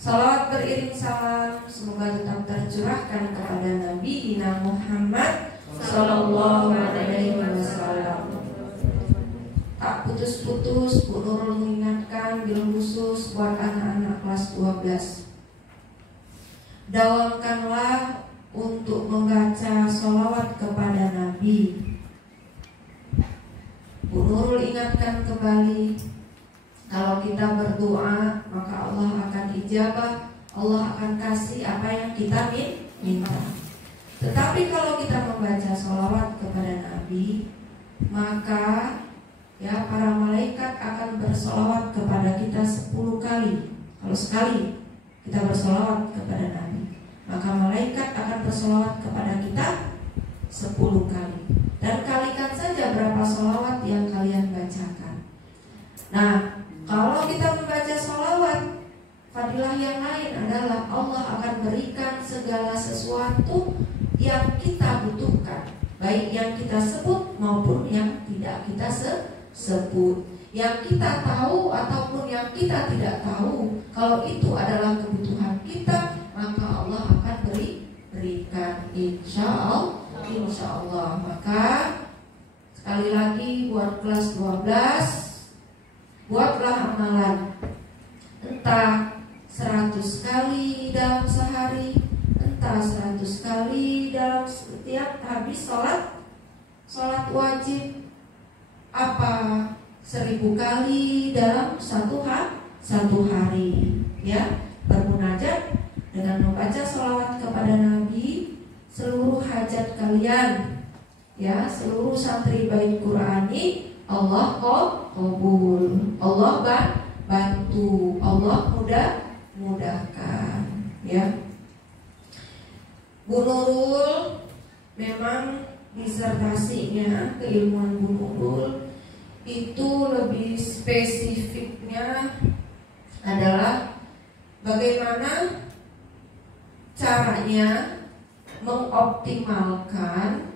Salawat beriring salam semoga tetap tercurahkan kepada Nabi Ina Muhammad Sallallahu Alaihi Wasallam. Tak putus-putus Bu Nurul mengingatkan bil khusus buat anak-anak kelas 12. Dawamkanlah untuk membaca sholawat kepada Nabi. Bu Nurul ingatkan kembali, kalau kita berdoa maka Allah akan ijabah, Allah akan kasih apa yang kita minta. Tetapi kalau kita membaca sholawat kepada Nabi, maka ya para malaikat akan bersolawat kepada kita 10 kali. Kalau sekali kita bersolawat kepada Nabi, maka malaikat akan bersolawat kepada kita 10 kali. Dan kalikan saja berapa solawat yang kalian bacakan. Nah, kalau kita membaca solawat, fadilah yang lain adalah Allah akan berikan segala sesuatu yang kita butuhkan, baik yang kita sebut maupun yang tidak kita sebut, yang kita tahu ataupun yang kita tidak tahu. Kalau itu adalah kebutuhan kita, maka Allah akan berikan, insya Allah. Maka sekali lagi buat kelas 12, buatlah amalan entah 100 kali dalam sehari, entah 100 kali dalam setiap habis sholat wajib, apa 1000 kali dalam satu hari, ya, bermunajat dengan membaca sholawat kepada Nabi. Seluruh hajat kalian, ya, seluruh santri bait Qurani Allah qabul, Allah bantu, Allah mudahkan, ya. Bu Nurul memang disertasinya, keilmuan Bu Nurul itu lebih spesifiknya adalah bagaimana caranya mengoptimalkan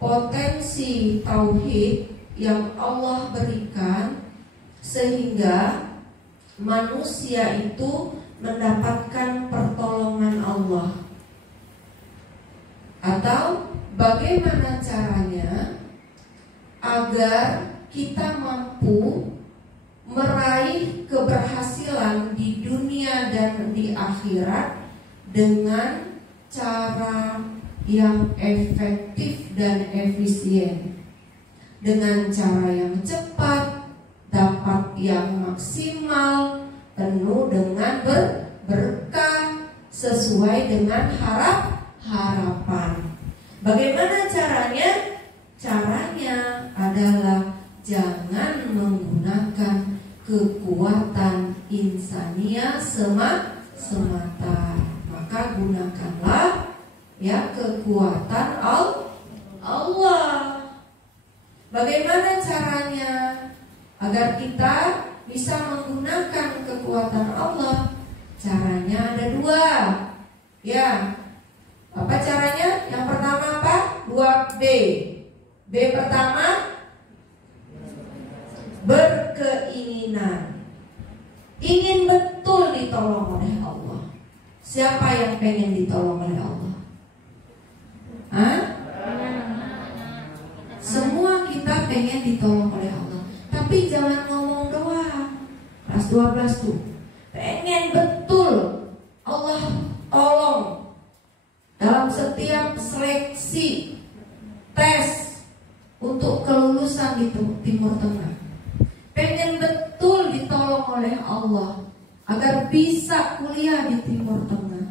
potensi tauhid yang Allah berikan sehingga manusia itu mendapatkan pertolongan Allah. Atau bagaimana caranya agar kita mampu meraih keberhasilan di dunia dan di akhirat dengan cara yang efektif dan efisien, dengan cara yang cepat, dapat yang maksimal, penuh dengan berkah, sesuai dengan harapan. Bagaimana caranya? Caranya adalah jangan menggunakan kekuatan insania semata. Maka gunakanlah, ya, kekuatan Allah. Bagaimana caranya agar kita bisa menggunakan kekuatan Allah? Caranya ada 2, ya. Apa caranya? Yang pertama apa? 2B. B pertama, berkeinginan, ingin betul ditolong oleh Allah. Siapa yang pengen ditolong oleh Allah? Semua kita pengen ditolong oleh Allah. Tapi jangan ngomong doang. Kelas 12 tuh pengen betul Allah tolong dalam setiap seleksi tes untuk kelulusan di Timur Tengah. Pengen betul ditolong oleh Allah agar bisa kuliah di Timur Tengah.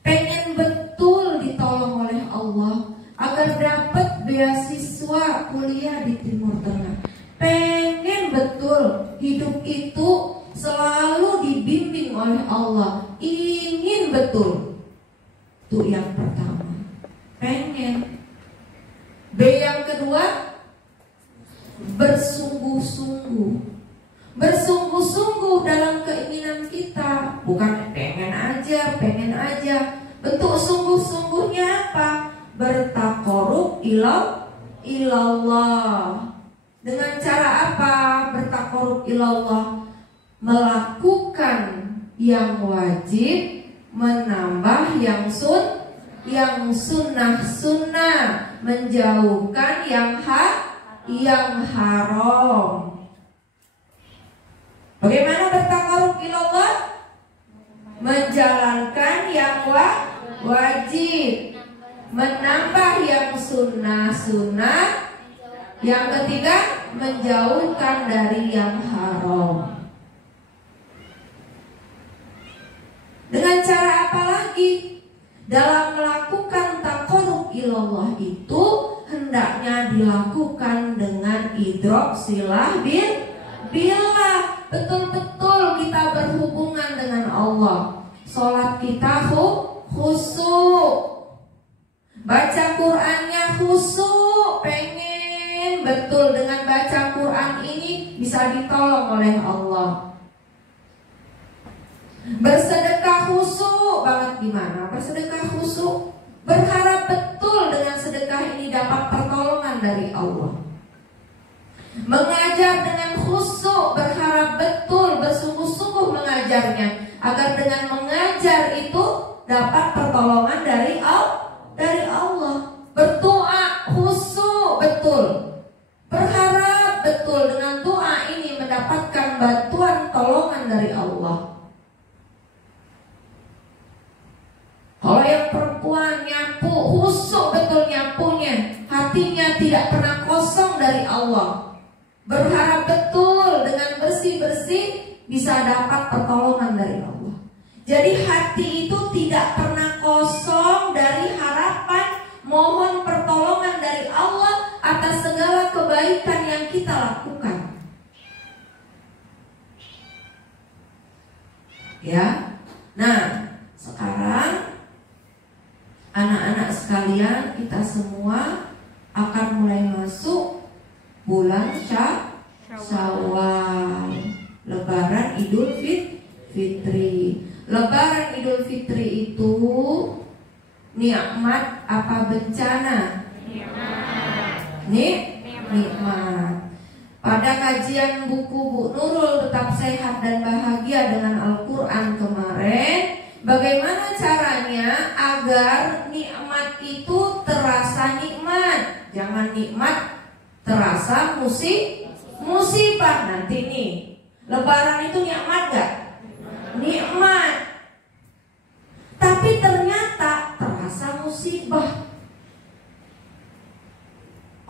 Pengen betul ditolong oleh Allah agar dapat beasiswa kuliah di Timur Tengah. Pengen betul hidup itu selalu dibimbing oleh Allah. Ingin betul. Itu yang pertama, pengen. B yang kedua, bersungguh-sungguh. Bersungguh-sungguh dalam keinginan kita. Bukan pengen aja. Bentuk sungguh-sungguhnya apa? Bertaqarrub ilallah. Dengan cara apa bertaqarrub ilallah? melakukan yang wajib, menambah yang sunnah, menjauhkan yang haram. Bagaimana bertaqarrub ilallah? Menjalankan yang wajib, menambah yang sunnah. Yang ketiga, menjauhkan dari yang haram. Dengan cara apa lagi? Dalam melakukan taqarrub ilallah itu hendaknya dilakukan dengan idrok silah billah. Betul-betul kita berhubungan dengan Allah. Sholat kita khusyuk, baca Qur'annya khusyuk. Pengen betul dengan baca Qur'an ini bisa ditolong oleh Allah. Bersedekah khusyuk banget. Gimana bersedekah khusyuk? Berharap betul dengan sedekah ini dapat pertolongan dari Allah. Mengajar dengan khusyuk, berharap betul, bersungguh-sungguh mengajarnya, agar dengan mengajar itu dapat pertolongan dari Allah. Berdoa khusyuk betul, berharap betul dengan doa ini mendapatkan bantuan tolongan dari Allah. Kalau yang perempuan nyapu khusyuk betul nyapunya, hatinya tidak pernah kosong dari Allah. Berharap betul dengan bersih-bersih bisa dapat pertolongan dari Allah. Jadi hati itu tidak pernah kosong dari harapan mohon pertolongan dari Allah atas segala kebaikan yang kita lakukan. Ya. Nah, sekarang anak-anak sekalian, kita semua akan mulai masuk bulan Syawal, Lebaran Idul Fitri. Lebaran Idul Fitri itu nikmat apa bencana? Nikmat. Pada kajian buku Bu Nurul Tetap Sehat dan Bahagia dengan Al-Quran kemarin, bagaimana caranya agar nikmat itu terasa nikmat? Jangan nikmat terasa musibah. Nanti nih, Lebaran itu nikmat gak? Nikmat. Tapi ternyata terasa musibah.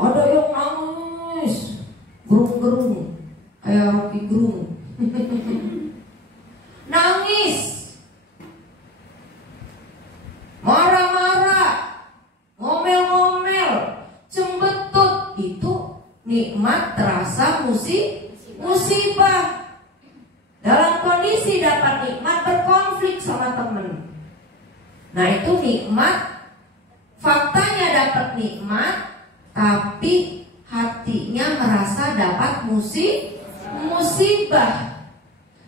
Ada yang nangis, gerung-gerung, kayak Rocky Gerung. Nangis, marah-marah, ngomel-ngomel, cembetut. Itu nikmat terasa musibah. Dalam kondisi dapat nikmat berkonflik sama temen. Nah itu nikmat. Faktanya dapat nikmat, tapi hatinya merasa dapat musibah.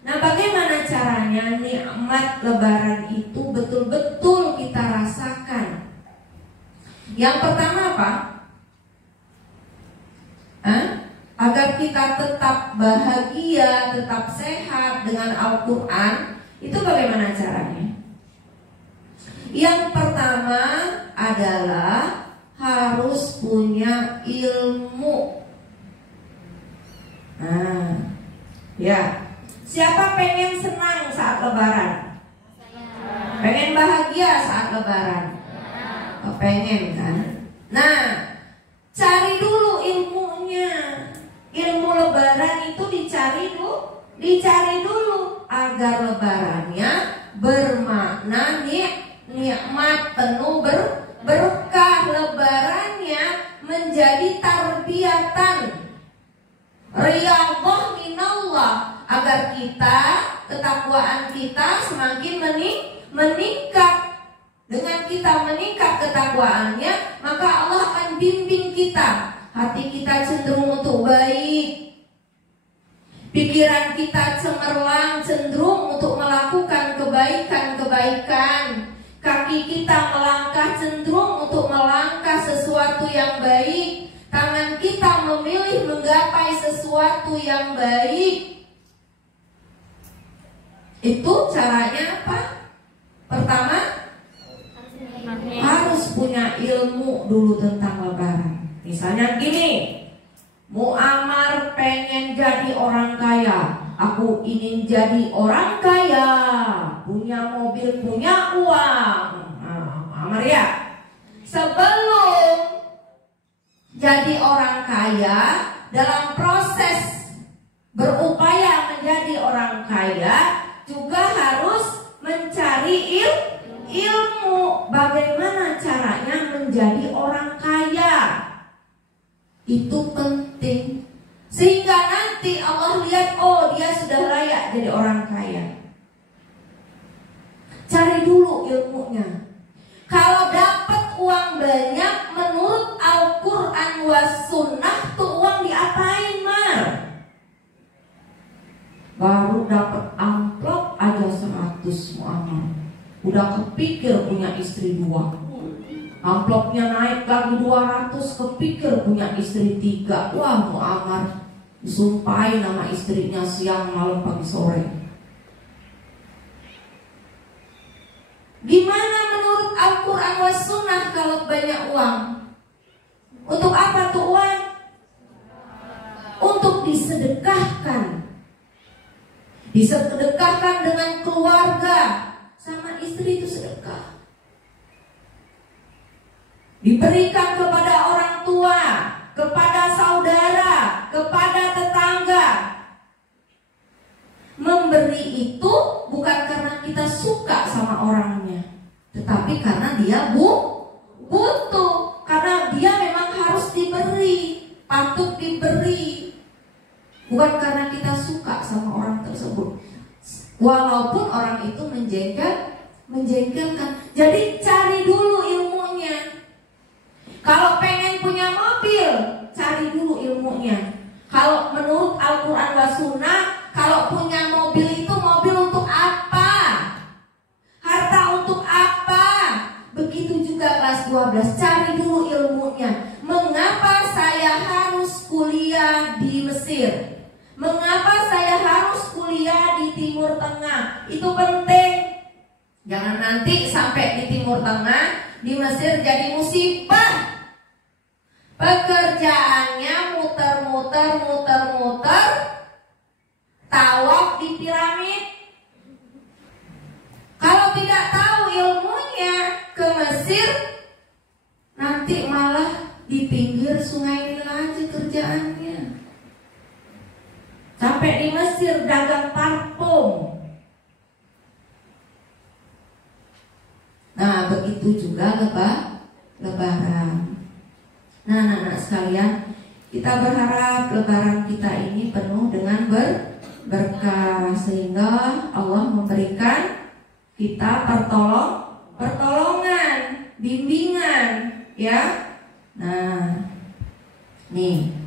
Nah bagaimana caranya nikmat Lebaran itu betul-betul kita rasakan? Yang pertama apa? Agar kita tetap bahagia, tetap sehat dengan Al-Quran, itu bagaimana caranya? Yang pertama adalah harus punya ilmu. Ya. Siapa pengen senang saat Lebaran? Pengen bahagia saat Lebaran? Pengen kan? Nah, cari dulu ilmunya. Ilmu Lebaran itu dicari dulu agar Lebarannya bermakna nikmat penuh berkah. Lebarannya menjadi tarbiyatan riyadhah minallah, agar kita, ketakwaan kita semakin meningkat. Dengan kita meningkat ketakwaannya, maka Allah akan bimbing kita. Hati kita cenderung untuk baik, pikiran kita cemerlang, cenderung untuk melakukan kebaikan-kebaikan. Kaki kita melangkah, cenderung untuk melangkah sesuatu yang baik. Tangan kita memilih menggapai sesuatu yang baik. Itu caranya apa? Pertama, harus punya ilmu dulu tentang lebaran. Misalnya gini, Muammar pengen jadi orang kaya. Aku ingin jadi orang kaya, punya mobil, punya uang. Muammar ya. Sebelum jadi orang kaya, dalam proses berupaya menjadi orang kaya, juga harus mencari ilmu bagaimana caranya menjadi orang kaya. Itu penting, sehingga nanti Allah lihat, oh dia sudah layak jadi orang kaya. Cari dulu ilmunya. Kalau dapat uang banyak menurut Al-Quran was Sunnah, tuh uang diapain, Mar? Baru dapat amplop aja 100 Muammar, udah kepikir punya istri 2. Amplopnya naik lagi 200, kepikir punya istri 3. Wah, Muammar disumpahin nama istrinya siang, malam, pagi, sore. Gimana menurut Al-Quran was Sunnah kalau banyak uang? Untuk apa tuh uang? Untuk disedekahkan. Disedekahkan dengan keluarga, sama istri itu sedekah. Diberikan kepada orang tua, kepada saudara, kepada tetangga. Memberi itu bukan karena kita suka sama orangnya, tetapi karena dia butuh. Karena dia memang harus diberi, patut diberi. Bukan karena kita suka sama orang tersebut, walaupun orang itu menjengkelkan. Jadi cari dulu ilmunya. Kalau pengen punya mobil, cari dulu ilmunya. Kalau menurut Al-Quran wa Sunnah, kalau punya mobil itu mobil untuk apa? Harta untuk apa? Begitu juga kelas 12, cari dulu ilmunya. Mengapa saya harus kuliah di Mesir? Mengapa saya harus kuliah di Timur Tengah? Itu penting. Jangan nanti sampai di Timur Tengah, di Mesir jadi musibah. Pekerjaannya muter-muter, tawaf di piramid. Kalau tidak tahu ilmunya ke Mesir, nanti malah di pinggir sungai Nil aja kerjaannya. Sampai di Mesir dagang parfum. Nah, begitu juga lebaran. Nah, anak-anak sekalian, kita berharap lebaran kita ini penuh dengan berkah, sehingga Allah memberikan kita pertolongan, bimbingan, ya. Nah, nih.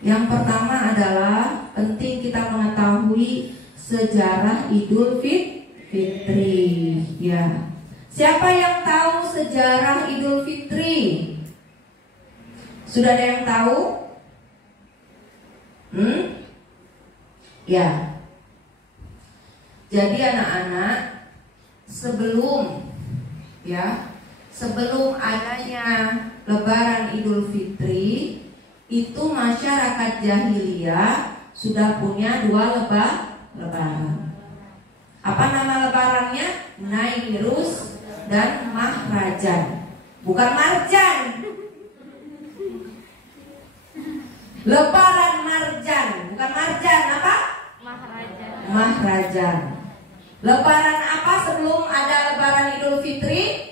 Yang pertama adalah penting kita mengetahui sejarah Idul Fitri. Ya. Siapa yang tahu sejarah Idul Fitri? Sudah ada yang tahu? Ya. Jadi anak-anak, sebelum adanya Lebaran Idul Fitri, itu masyarakat jahiliyah sudah punya 2 lebaran. Apa nama lebarannya? Nairus dan Mahrajan. Bukan Marjan. Lebaran Marjan, bukan Marjan, apa? Mahrajan. Lebaran apa sebelum ada Lebaran Idul Fitri?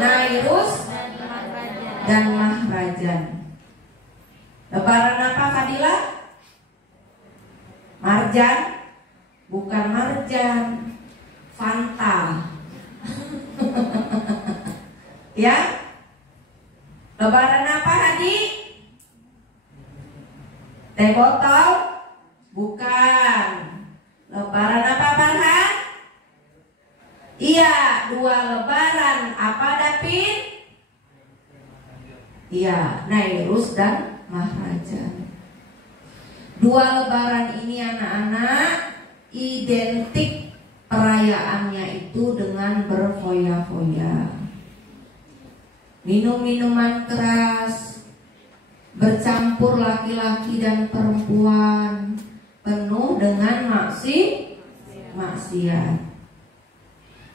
Nairus dan Mahrajan. Lebaran apa, Fadila? Marjan? Bukan Marjan, Fanta. Ya? Lebaran apa, Hadi? Teh botol? Bukan. Lebaran apa, Farhan? Iya, 2 lebaran. Apa, David? Iya, Nairus dan Mahrajan. 2 lebaran ini anak-anak identik perayaannya itu dengan berfoya-foya, minum minuman keras, bercampur laki-laki dan perempuan, penuh dengan maksiat.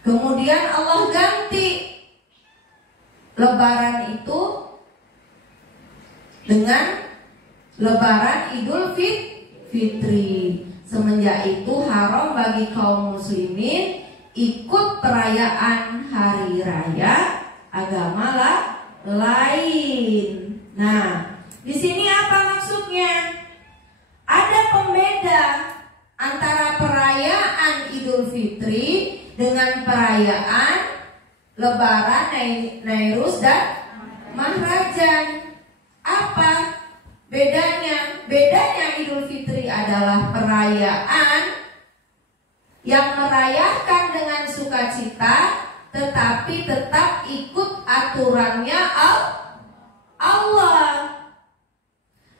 Kemudian Allah ganti Lebaran itu dengan Lebaran Idul Fitri. Semenjak itu haram bagi kaum muslimin ikut perayaan hari raya agama lain. Nah, di sini apa maksudnya? Ada pembeda antara perayaan Idul Fitri dengan perayaan Lebaran, Nairus dan Mahrajan. Apa bedanya? Bedanya Idul Fitri adalah perayaan yang merayakan dengan sukacita, tetapi tetap ikut aturannya Allah.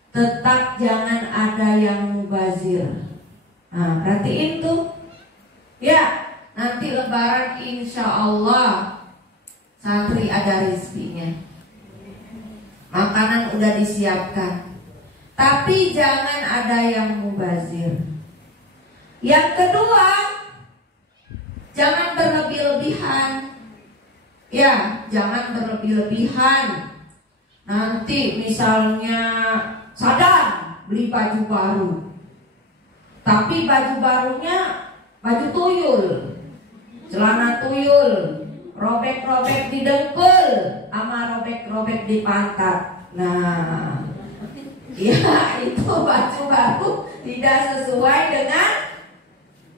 Tetap jangan ada yang mubazir. Nah, perhatiin tuh. Ya, nanti Lebaran insya Allah santri ada rezekinya, makanan udah disiapkan, tapi jangan ada yang mubazir. Yang kedua, jangan berlebih-lebihan. Ya, jangan berlebih-lebihan. Nanti misalnya sadar beli baju baru, tapi baju barunya baju tuyul, celana tuyul, robek-robek di dengkul, sama robek-robek di pantat. Nah, ya itu baju baru tidak sesuai dengan,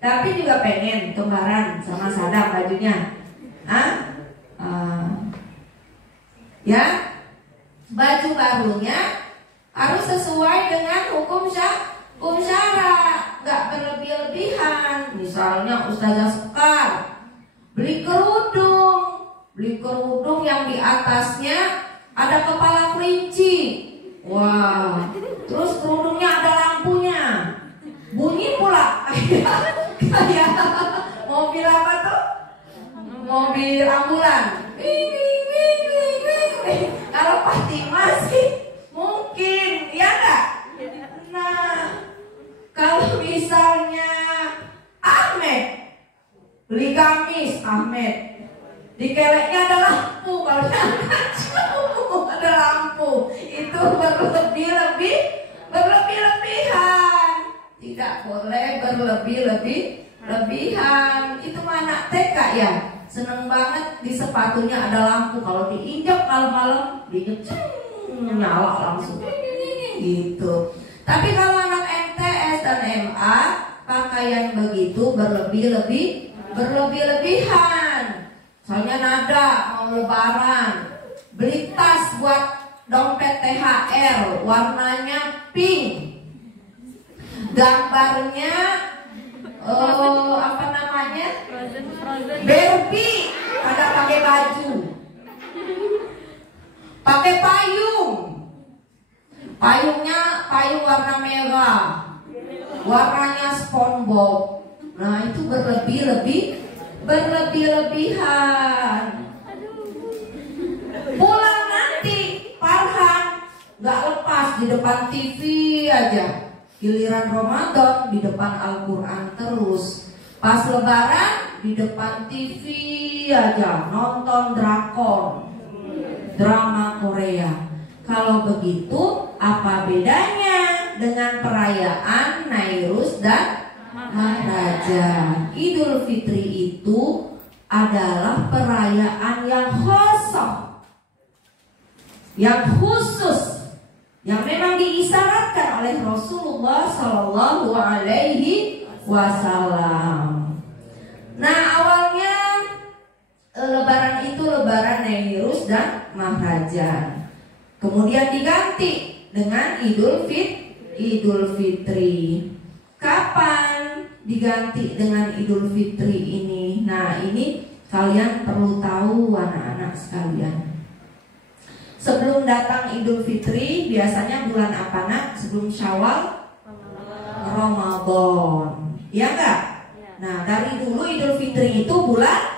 tapi juga pengen kembaran sama Sadam bajunya. Ya, baju barunya harus sesuai dengan hukum syara, nggak berlebih-lebihan. Misalnya Ustazah Sekar beli kerudung yang di atasnya ada kepala kelinci. Wah, terus kerudungnya ada lampunya, bunyi pula kayak mobil apa tuh? Mobil ambulan. Kalau Fatimah sih mungkin, ya enggak? Nah, kalau misalnya Ahmed beli gamis, Ahmed di keleknya ada lampu, kalau ada lampu, itu berlebih-lebihan. Tidak boleh berlebih-lebihan. Itu anak TK ya, seneng banget di sepatunya ada lampu, kalau diinjak malam-malam diinjak nyala langsung gitu. Tapi kalau anak MTS dan MA pakaian begitu berlebih-lebihan. Soalnya nada mau lebaran, beli tas buat dompet THR warnanya pink, gambarnya apa namanya, Barbie, ada pakai baju, pakai payungnya payung warna merah, warnanya SpongeBob. Nah, itu berlebih-lebihan. Pulang nanti Farhan nggak lepas di depan TV aja. Giliran Ramadan di depan Al-Quran terus. Pas Lebaran di depan TV aja nonton drakor, drama Korea. Kalau begitu, apa bedanya dengan perayaan Nairus dan Mahrajan? Idul Fitri itu adalah perayaan yang khusus, yang memang diisyaratkan oleh Rasulullah Sallallahu Alaihi Wasallam. Nah, awalnya Lebaran itu Lebaran Nairus dan Mahrajan. Kemudian diganti dengan Idul Fitri. Kapan diganti dengan Idul Fitri ini? Nah, ini kalian perlu tahu, anak-anak sekalian. Sebelum datang Idul Fitri, biasanya bulan apa nak? Sebelum Syawal? Ramadan. Ya enggak? Nah, dari dulu Idul Fitri itu bulan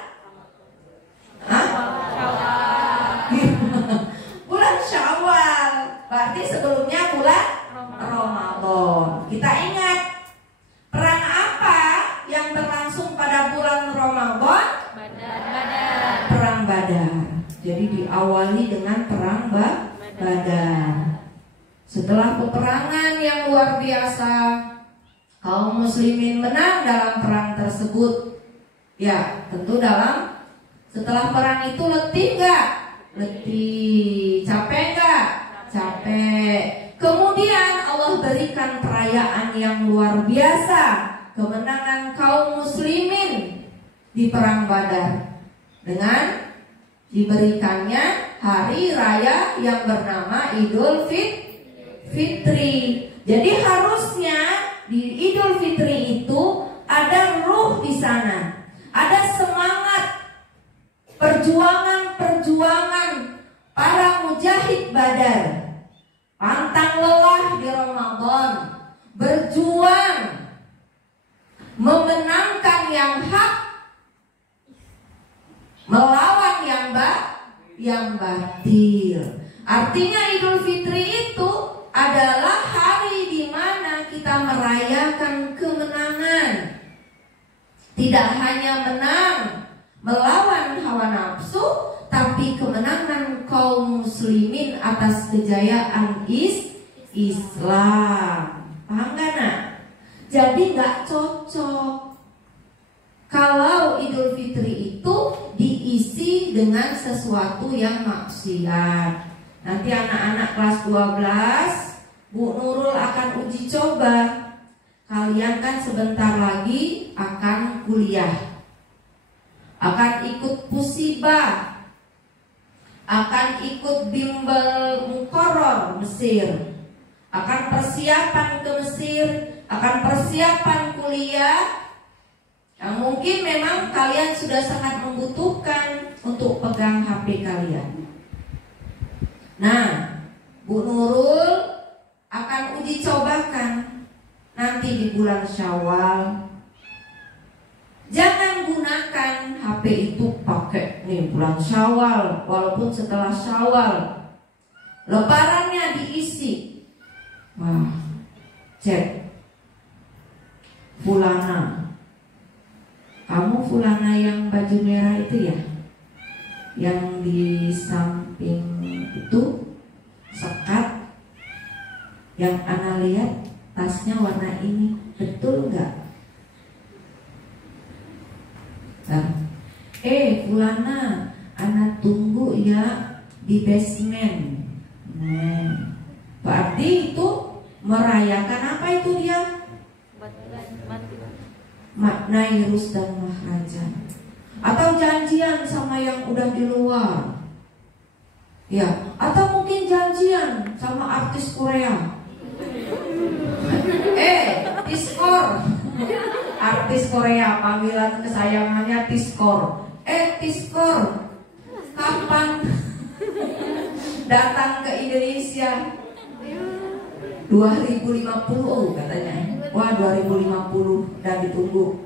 bulan Syawal. Berarti sebelumnya bulan Ramadan. Kita ingat perang apa yang berlangsung pada bulan Ramadan? Perang Badar. Jadi diawali dengan perang Badar. Setelah peperangan yang luar biasa, kaum muslimin menang dalam perang tersebut. Ya, tentu setelah perang itu letih gak? Letih. Capek gak? Capek. Kemudian Allah berikan perayaan yang luar biasa, kemenangan kaum muslimin di perang Badar dengan diberikannya hari raya yang bernama Idul Fitri. Jadi harusnya di Idul Fitri itu ada ruh di sana, ada semangat perjuangan para mujahid Badar, pantang lelah di Ramadan, berjuang memenangkan yang hak, melawan yang batil. Artinya Idul Fitri itu adalah hari di mana kita merayakan kemenangan. Tidak hanya menang melawan hawa nafsu, tapi kemenangan kaum muslimin atas kejayaan Islam. Paham gak nak? Jadi gak cocok kalau Idul Fitri itu diisi dengan sesuatu yang maksiat. Nanti anak-anak kelas 12 Bu Nurul akan uji coba. Kalian kan sebentar lagi akan kuliah, akan ikut musibah, akan ikut bimbel mukoror Mesir, akan persiapan ke Mesir, akan persiapan kuliah, yang mungkin memang kalian sudah sangat membutuhkan untuk pegang HP kalian. Nah, Bu Nurul akan uji cobakan nanti di bulan Syawal. Jangan gunakan HP itu pakai nih bulan Syawal, walaupun setelah Syawal Lebarannya diisi. Wah, cek fulana. Kamu fulana yang baju merah itu ya, yang di samping itu sekat, yang Ana lihat tasnya warna ini, betul nggak? Fulana, Ana tunggu ya di basement. Berarti itu merayakan apa itu dia? Maknai Rus dan Mahraja. Atau janjian sama yang udah di luar. Ya, atau mungkin janjian sama artis Korea. Tiskor. Artis Korea, panggilan kesayangannya Tiskor. Tiskor, kapan datang ke Indonesia? 2050 katanya. Wah, 2050 dan ditunggu.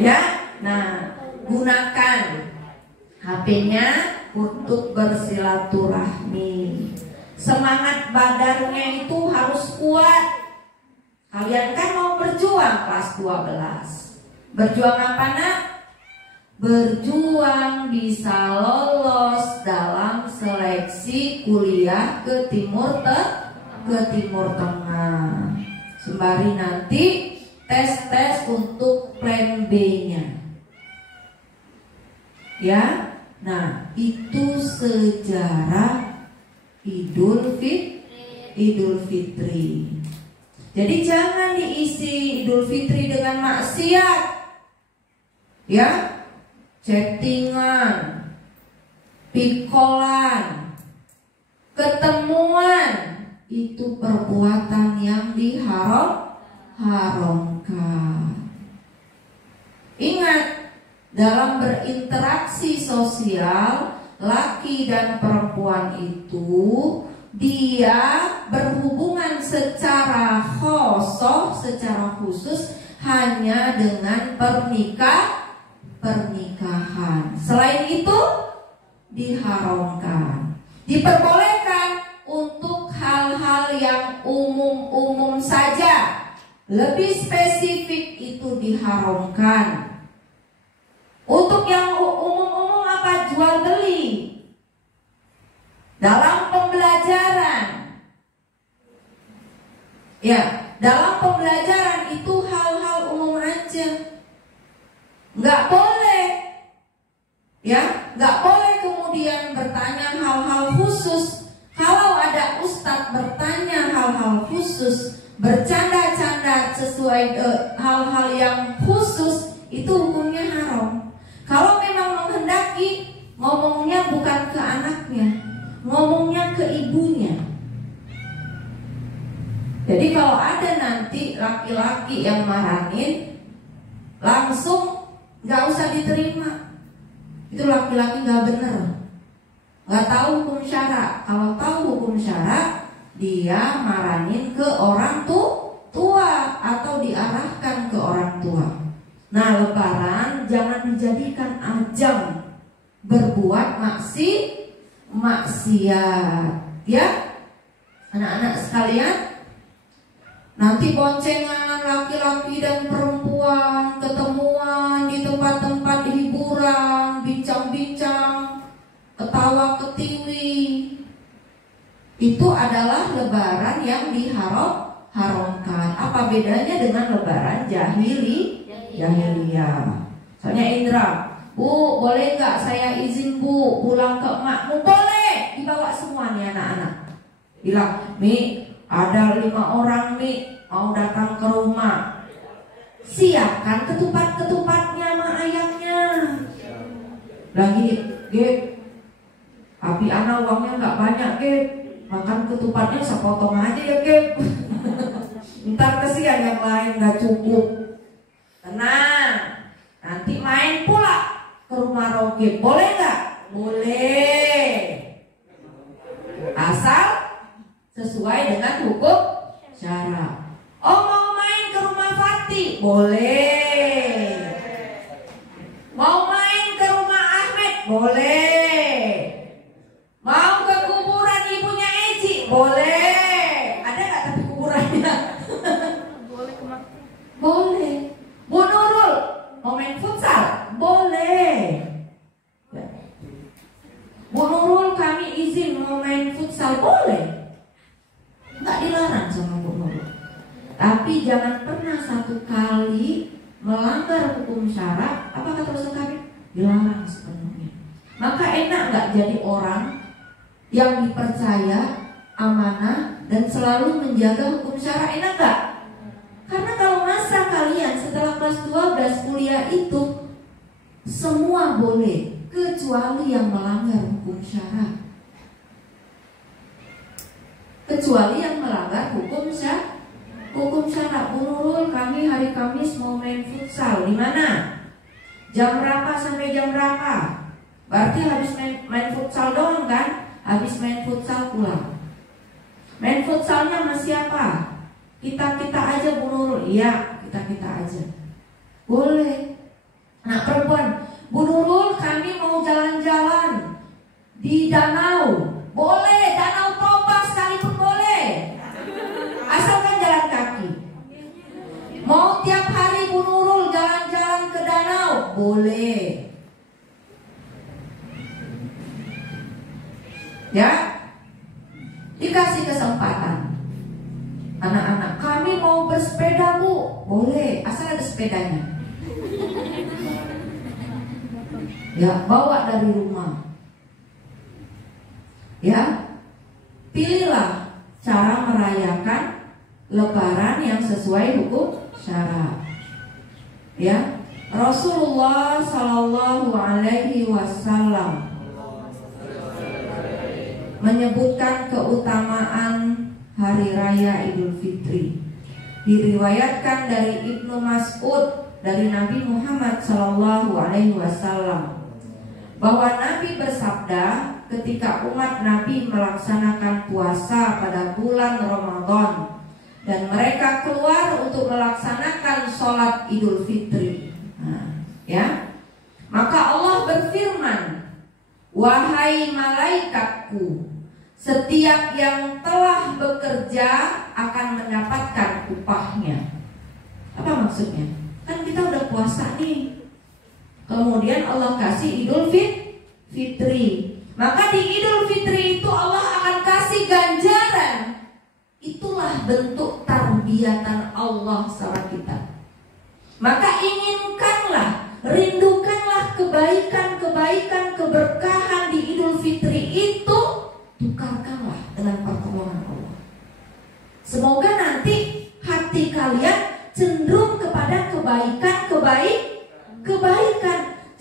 Ya, nah gunakan HP-nya untuk bersilaturahmi. Semangat badarnya itu harus kuat. Kalian kan mau berjuang kelas 12. Berjuang apa nak? Berjuang bisa lolos dalam seleksi kuliah ke Timur Tengah. Sembari nanti tes untuk plan B-nya. Ya, nah itu sejarah Idul Fitri. Jadi jangan diisi Idul Fitri dengan maksiat. Ya, chattingan, pikolan, ketemuan, itu perbuatan yang diharamkan. Ingat, dalam berinteraksi sosial, laki dan perempuan itu dia berhubungan secara khusus hanya dengan pernikahan. Selain itu diharamkan. Diperbolehkan untuk hal-hal yang umum-umum saja. Lebih spesifik itu diharamkan. Untuk yang umum-umum apa? Jual beli. Dalam pembelajaran. Ya, dalam pembelajaran itu hal-hal umum aja. Nggak boleh. Ya, nggak boleh kemudian bertanya hal-hal khusus. Kalau ada ustadz bertanya hal-hal khusus, bercanda-canda sesuai hal-hal yang khusus, itu hukumnya haram. Kalau memang menghendaki, ngomongnya bukan ke anaknya, ngomongnya ke ibunya. Jadi kalau ada nanti laki-laki yang marahin, langsung nggak usah diterima. Itu laki-laki nggak bener, nggak tahu hukum syara. Kalau tahu hukum syara, dia marahin ke orang tua atau diarahkan ke orang tua. Nah, lebaran jangan dijadikan ajang berbuat maksiat. Ya, anak-anak sekalian, nanti boncengan laki-laki dan perempuan ketemuan di tempat-tempat hiburan, bincang-bincang, ketawa ketiwi. Itu adalah lebaran yang diharamkan. Apa bedanya dengan lebaran jahiliyah? Soalnya Indra, Bu, boleh nggak saya izin Bu pulang ke emakmu? Boleh, dibawa semua nih anak-anak. Bilang, Mi, ada 5 orang Mi mau datang ke rumah. Siapkan ketupat-ketupatnya sama ayamnya. Lagi, Gep, tapi anak uangnya nggak banyak, Gep. Makan ketupatnya sepotong aja ya, Gep. Ntar kesian yang lain nggak cukup. Tenang, nanti main pula ke rumah Roge. Boleh nggak? Boleh. Asal sesuai dengan hukum syara. Oh, mau main ke rumah Fatih? Boleh. Mau main ke rumah Ahmed? Boleh. Mau ke kuburan ibunya Eci? Boleh. Ada nggak tapi kuburannya? Boleh ke Boleh. Bu Nurul, mau main futsal? Boleh. Ya. Bu Nurul, kami izin mau main futsal? Boleh. Nggak dilarang sama Bu Nurul. Tapi jangan pernah satu kali melanggar hukum syara. Apa kata Ustaz kami? Dilarang sepenuhnya. Maka enak nggak jadi orang yang dipercaya, amanah, dan selalu menjaga hukum syara? Enak nggak? Karena kalau masa kalian setelah kelas 12 kuliah itu semua boleh, kecuali yang melanggar hukum syara. Kecuali yang melanggar hukum syara. Bu Nurul, kami hari Kamis mau main futsal. Di mana? Jam berapa sampai jam berapa? Berarti habis main futsal doang kan? Habis main futsal pulang. Main futsalnya sama siapa? Kita aja Bu Nurul. Iya, kita aja. Boleh. Nah, perempuan, Bu Nurul, kami mau jalan-jalan di danau. Boleh, Danau Toba sekalipun boleh. Asalkan jalan kaki. Mau tiap hari Bu Nurul jalan-jalan ke danau? Boleh. Ya, dikasih kesempatan. Anak-anak, kami mau bersepeda Bu. Boleh, asal ada sepedanya. Ya, bawa dari rumah. Ya, pilihlah cara merayakan lebaran yang sesuai hukum syara. Ya, Rasulullah Sallallahu Alaihi Wasallam menyebutkan keutamaan Hari Raya Idul Fitri. Diriwayatkan dari Ibnu Mas'ud dari Nabi Muhammad Sallallahu Alaihi Wasallam bahwa Nabi bersabda ketika umat Nabi melaksanakan puasa pada bulan Ramadan dan mereka keluar untuk melaksanakan sholat Idul Fitri. Ya, maka Allah berfirman, wahai malaikatku, setiap yang telah bekerja akan mendapatkan upahnya. Apa maksudnya? Kan kita udah puasa nih, kemudian Allah kasih Idul Fitri. Maka di Idul Fitri itu Allah akan kasih ganjaran. Itulah bentuk tarbiyatan Allah sama kita. Maka inginkanlah, rindukanlah kebaikan-kebaikan, keberkahan di Idul Fitri itu, tukarkanlah dengan pertolongan Allah. Semoga nanti hati kalian cenderung kepada kebaikan.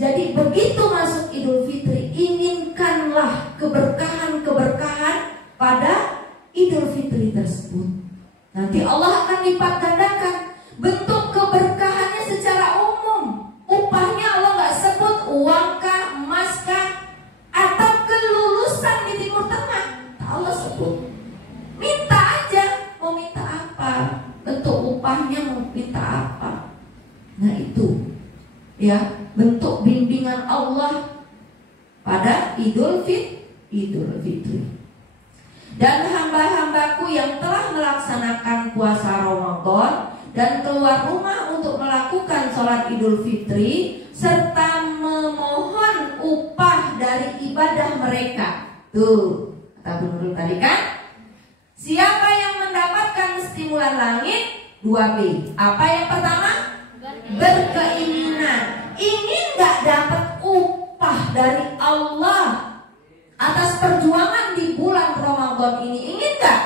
Jadi begitu masuk Idul Fitri, inginkanlah keberkahan-keberkahan pada Idul Fitri tersebut. Nanti Allah akan lipat gandakan bentuk keberkahannya secara umum. Upahnya Allah nggak sebut uangkah, emaskah, atau kelulusan di Timur Tengah. Allah sebut. Minta aja, mau minta apa? Bentuk upahnya mau minta apa? Nah itu, ya, bentuk bimbingan Allah pada Idul Fitri. Dan hamba-hambaku yang telah melaksanakan puasa Ramadan dan keluar rumah untuk melakukan sholat Idul Fitri serta memohon upah dari ibadah mereka. Tuh, kata Bu Nurul tadi kan? Siapa yang mendapatkan stimulan langit? 2B. Apa yang pertama? Berkeinginan. Ingin gak dapat upah dari Allah atas perjuangan di bulan Ramadan ini? Ingin gak?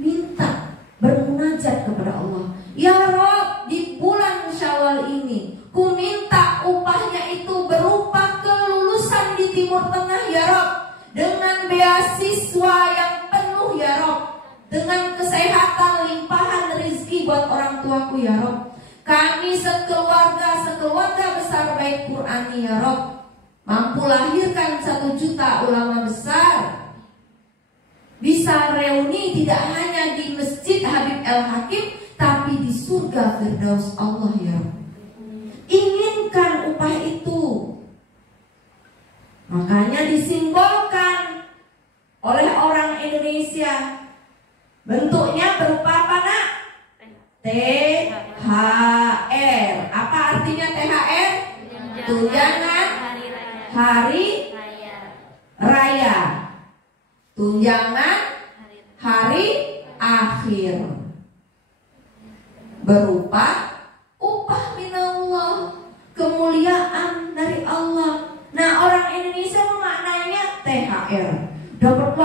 Minta, bermunajat kepada Allah. Ya Rob, di bulan Syawal ini ku minta upahnya itu berupa kelulusan di Timur Tengah ya Rob, dengan beasiswa yang penuh ya Rob, dengan kesehatan limpahan rezeki buat orang tuaku ya Rob. Kami sekeluarga besar baik Qur'ani ya Rob, mampu lahirkan 1 juta ulama besar, bisa reuni tidak hanya di Masjid Habib El Hakim, tapi di surga Firdaus Allah ya Rob. Inginkan upah itu. Makanya disimbolkan oleh orang Indonesia. Bentuknya berupa apa nak? THR. Apa artinya THR? Tunjangan hari raya. Tunjangan hari akhir. Berupa upah minallah, kemuliaan dari Allah. Nah, orang Indonesia memaknainya THR. Dapat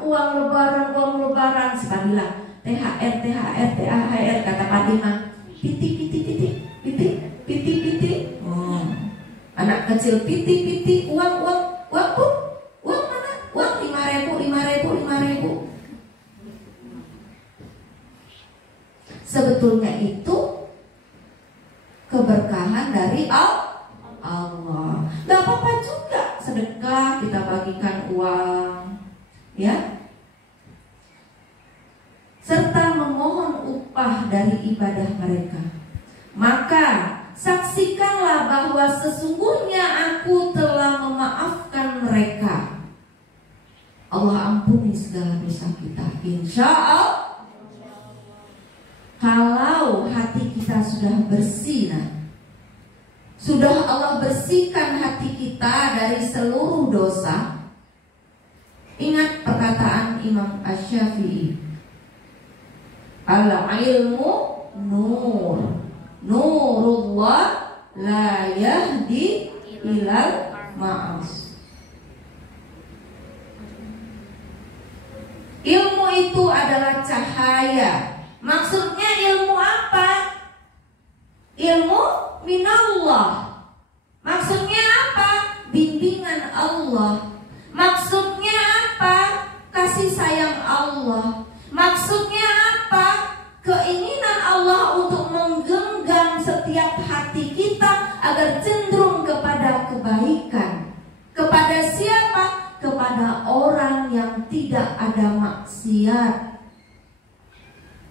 uang lebaran, sekalilah THR, kata Fatimah. Piti. Anak kecil piti, uang mana? Uang 5.000. Sebetulnya itu keberkahan dari Allah. Gak apa-apa juga sedekah, kita bagikan uang, ya, serta memohon upah dari ibadah mereka. Maka saksikanlah bahwa sesungguhnya aku telah memaafkan mereka. Allah ampuni segala dosa kita, insya Allah. Kalau hati kita sudah bersih, sudah Allah bersihkan hati kita dari seluruh dosa. Ingat perkataan Imam Asy-Syafi'i, al-ilmu nur, nurullah la yahdi ilal ma'as. Ilmu itu adalah cahaya. Maksudnya ilmu apa? Ilmu minallah. Maksudnya apa? Bimbingan Allah. Maksudnya apa? Kasih sayang Allah. Maksudnya apa? Keinginan Allah untuk menggenggam setiap hati kita agar cenderung kepada kebaikan. Kepada siapa? Kepada orang yang tidak ada maksiat.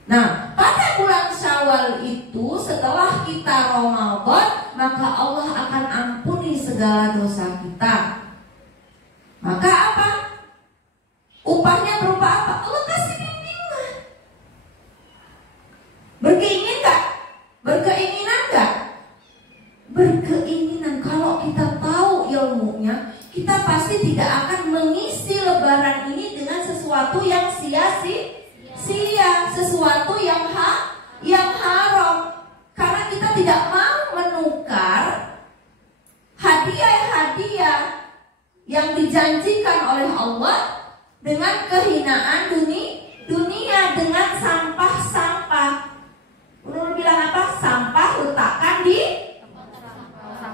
Nah, pada bulan Syawal Syawal itu setelah kita Ramadan, maka Allah akan ampuni segala dosa kita. Maka apa? Upahnya berupa apa? Allah kasih bimbingan. Berkeinginan gak? Berkeinginan gak? Berkeinginan. Kalau kita tahu ilmunya, kita pasti tidak akan mengisi lebaran ini dengan sesuatu yang sia-sia, sesuatu yang haram. Karena kita tidak mau menukar hadiah-hadiah yang dijanjikan oleh Allah dengan kehinaan dunia, dengan sampah-sampah. Menurut bilang apa? Sampah letakkan di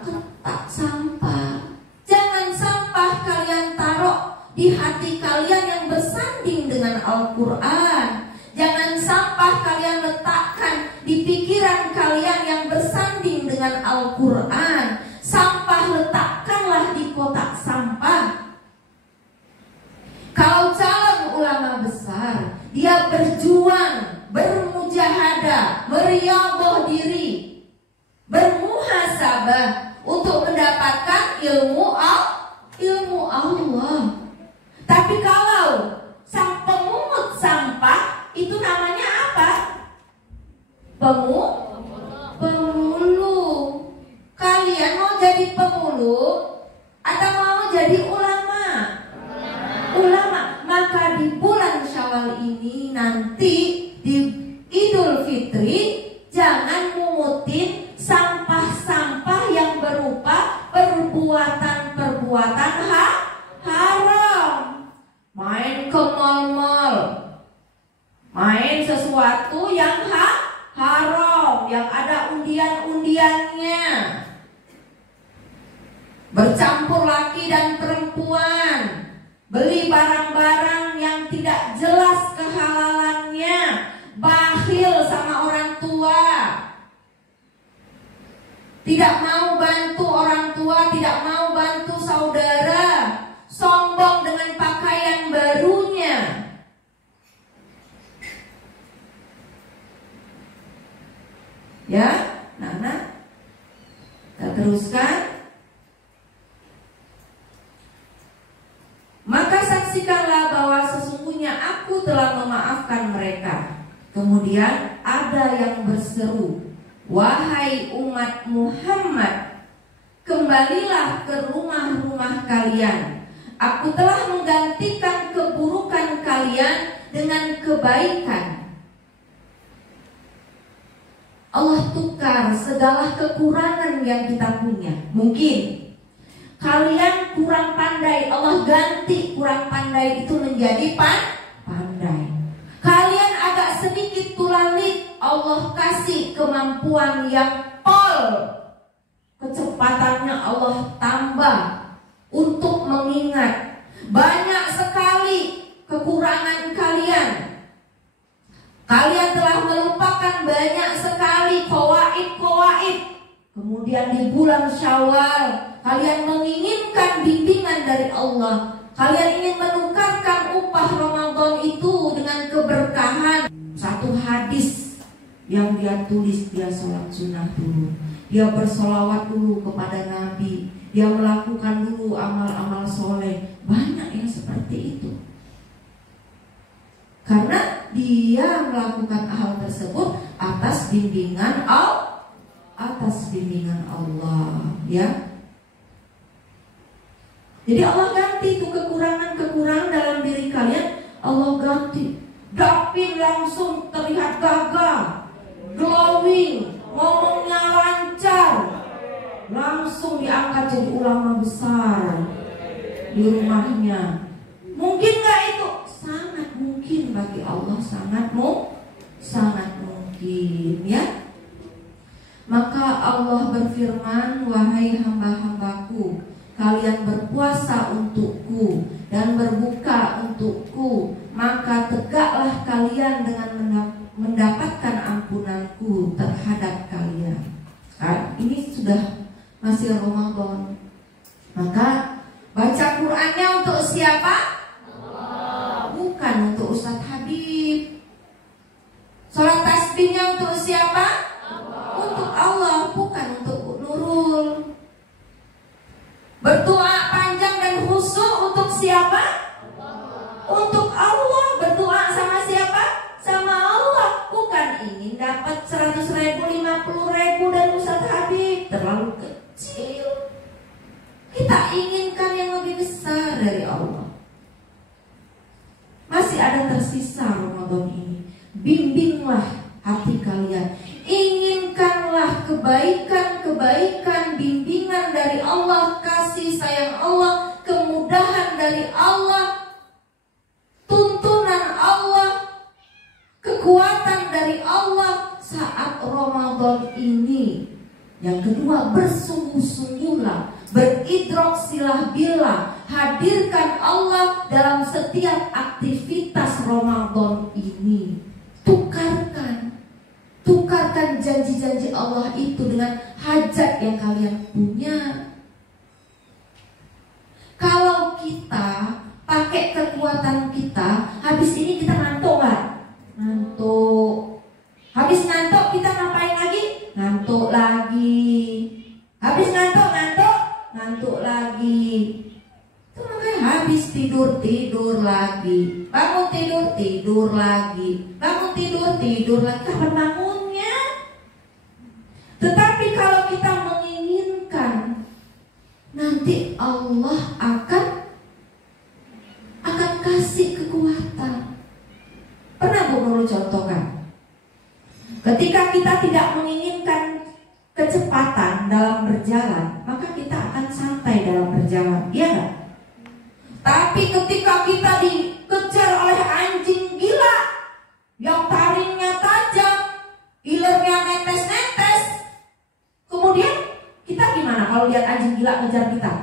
kotak sampah. Jangan sampah kalian taruh di hati kalian yang bersanding dengan Al-Quran. Jangan sampah kalian letakkan di pikiran kalian yang bersanding dengan Al-Quran. Sampah letakkanlah di kotak sampah. Kalau calon ulama besar, dia berjuang, bermujahadah, meriyadhah diri, bermuhasabah untuk mendapatkan ilmu Allah. Tapi kalau sang pemungut sampah, itu namanya apa? Pemulung. Kalian mau jadi pemulung atau mau jadi ulama? Maka di bulan Syawal ini nanti di Idul Fitri, jangan mungutin sampah-sampah yang berupa perbuatan-perbuatan haram. Main ke mal-mal, main sesuatu yang haram, yang ada undian-undiannya, bercampur laki dan perempuan, beli barang-barang yang tidak jelas kehalalannya, bakhil sama orang tua, tidak mau bantu orang tua, tidak mau bantu saudara, sombong dengan pakaian barunya. Ya, Nana, kita teruskan. Maka saksikanlah bahwa sesungguhnya aku telah memaafkan mereka. Kemudian ada yang berseru, wahai umat Muhammad, kembalilah ke rumah-rumah kalian. Aku telah menggantikan keburukan kalian dengan kebaikan. Allah tukar segala kekurangan yang kita punya. Mungkin kalian kurang pandai, Allah ganti kurang pandai itu menjadi pandai. Kalian agak sedikit tulalit, Allah kasih kemampuan yang pol. Kecepatannya Allah tambah untuk mengingat. Banyak sekali kekurangan kalian. Kalian telah melupakan banyak sekali qawaid. Kemudian di bulan Syawal kalian menginginkan bimbingan dari Allah. Kalian ingin menukarkan upah Ramadan itu dengan keberkahan. Satu hadis yang dia tulis, dia sholat sunnah dulu, dia bersolawat dulu kepada Nabi, dia melakukan dulu amal-amal soleh. Banyak yang seperti itu. Karena dia melakukan hal tersebut atas bimbingan Allah, ya. Jadi Allah ganti itu kekurangan-kekurangan dalam diri kalian, Allah ganti. Dapin langsung terlihat gagah, glowing, ngomongnya lancar, langsung diangkat jadi ulama besar di rumahnya. Mungkin gak itu? Sangat mungkin bagi Allah, sangat mungkin, ya. Maka Allah berfirman, wahai hamba-hambaku, kalian berpuasa untukku dan berbuka untukku, maka tegaklah kalian dengan mendapatkan ampunanku terhadap kalian. Ini sudah masih Ramadan. Maka baca Qur'annya untuk siapa? Allah. Bukan untuk Ustadz Habib. Sholat tasbihnya untuk siapa? Untuk Allah, bukan untuk Nurul. Berdoa panjang dan khusyuk untuk siapa? Untuk Allah. Berdoa sama siapa? Sama Allah. Bukan ingin dapat 100.000, 50.000 dari Ustaz Habib. Terlalu kecil. Kita inginkan yang lebih besar dari Allah. Masih ada tersisa Ramadan ini. Bimbinglah hati kalian. Inginkanlah kebaikan-kebaikan, bimbingan dari Allah, kasih sayang Allah, kemudahan dari Allah, tuntunan Allah, kekuatan dari Allah saat Ramadan ini. Yang kedua, bersungguh-sungguhlah, beridroksilah billah, hadirkan Allah dalam setiap aktivitas Ramadan ini. Tukarkan janji-janji Allah itu dengan hajat yang kalian punya. Kalau kita pakai kekuatan kita, habis ini kita ngantuk gak? Ngantuk. Habis ngantuk kita ngapain lagi? Ngantuk lagi. Habis ngantuk lagi. Itu makanya habis tidur lagi. Bangun tidur lagi. Bangun tidur lagi. Kapan bangunnya? Tetapi kalau kita menginginkan, nanti Allah akan kasih kekuatan. Pernah Bu Nurul contohkan? Ketika kita tidak menginginkan kecepatan dalam berjalan, maka kita akan santai dalam berjalan, iya gak? Tapi ketika kita dikejar oleh anjing gila yang taringnya tajam, ilernya netes-netes, kemudian kita gimana kalau lihat anjing gila ngejar kita?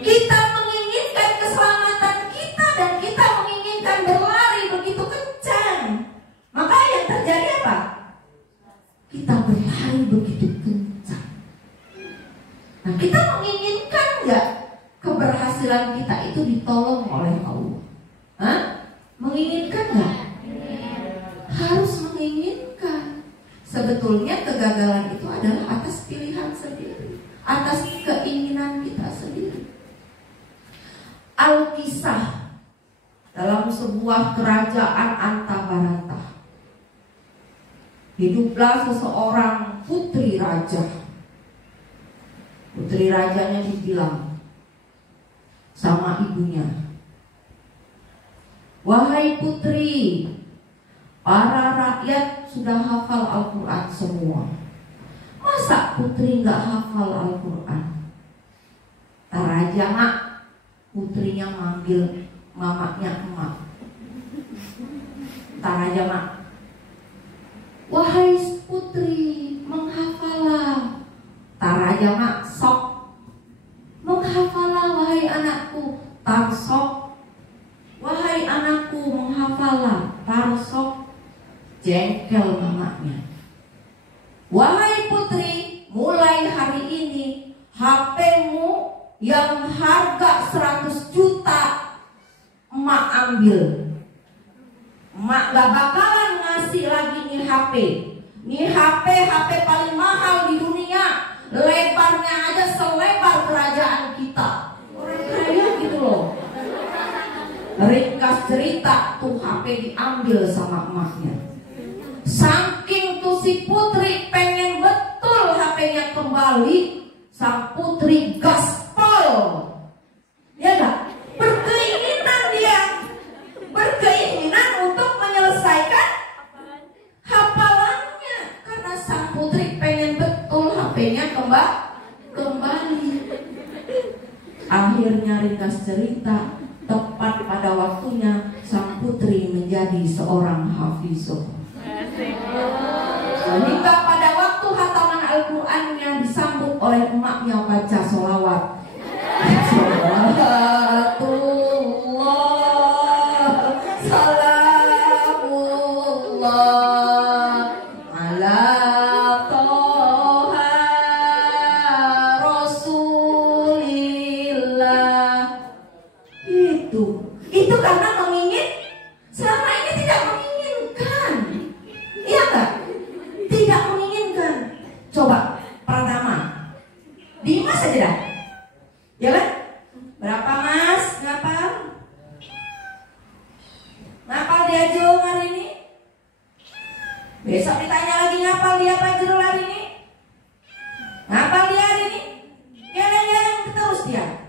Kita menginginkan keselamatan kita dan kita menginginkan berlari begitu kencang. Maka yang terjadi apa? Kita berlari begitu kencang. Nah, kita menginginkan nggak keberhasilan kita itu ditolong oleh Allah? Hah? Menginginkan nggak? Harus menginginkan. Sebetulnya kegagalan itu adalah atas pilihan sendiri, atas keinginan kita sendiri. Alkisah dalam sebuah kerajaan Antabarata, hiduplah seseorang putri raja. Putri rajanya dibilang sama ibunya, "Wahai putri, para rakyat sudah hafal Al-Quran semua. Masa putri gak hafal Al-Quran?" Raja mak, putrinya manggil mamanya emak. Raja mak, "Wahai putri, menghafalah." Raja mak, "Sok." "Menghafalah wahai anakku." "Tarsok." "Wahai anakku, menghafalah." "Tarsok." Jengkel mamanya. "Wahai putri, mulai hari ini HP-mu yang harga 100 juta emak ambil. Emak gak bakalan ngasih lagi nih HP. Nih HP paling mahal di dunia. Lebarnya aja selebar kerajaan kita. Orang kaya gitu loh. Ringkas cerita, tuh HP diambil sama emaknya. Saking tuh si putri pengen betul HP-nya kembali, sang putri gaspol. Ya gak? Berkeinginan untuk menyelesaikan hafalannya. Karena sang putri pengen betul HP-nya kembali. Akhirnya ringkas cerita, tepat pada waktunya sang putri menjadi seorang hafizah. Sehingga pada waktu hataman Al-Qurannya disambut oleh emaknya baca sholawat. Salamullah ala Toha Rasulillah. Itu karena selama ini tidak menginginkan. ditanya lagi ngapal dia Fajrul hari ini? Ngapal dia hari ini? Geleng-geleng terus dia.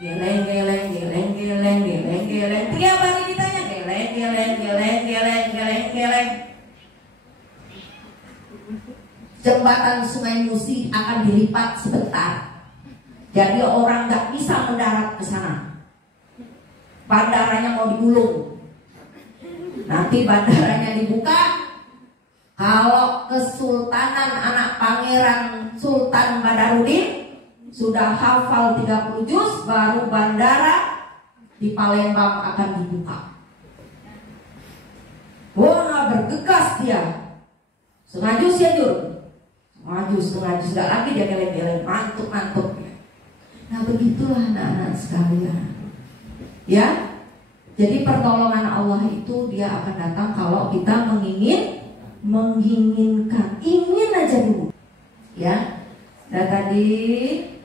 Geleng-geleng, geleng-geleng, geleng-geleng. Tiap hari ditanya geleng-geleng, geleng-geleng, geleng-geleng. Jembatan Sungai Musi akan dilipat sebentar. Jadi orang nggak bisa mendarat ke sana. Bandaranya mau digulung. Nanti bandaranya dibuka. Kalau Kesultanan anak Pangeran Sultan Badarudin sudah hafal 30 juz, baru bandara di Palembang akan dibuka. Wah, bergegas dia. Setengah juz ya Jur. Setengah juz gak lagi dia geleng-geleng, mantuk-mantuk. Nah begitulah anak-anak sekalian. Ya, jadi pertolongan Allah itu dia akan datang kalau kita menginginkan, ingin aja dulu. Ya. Nah tadi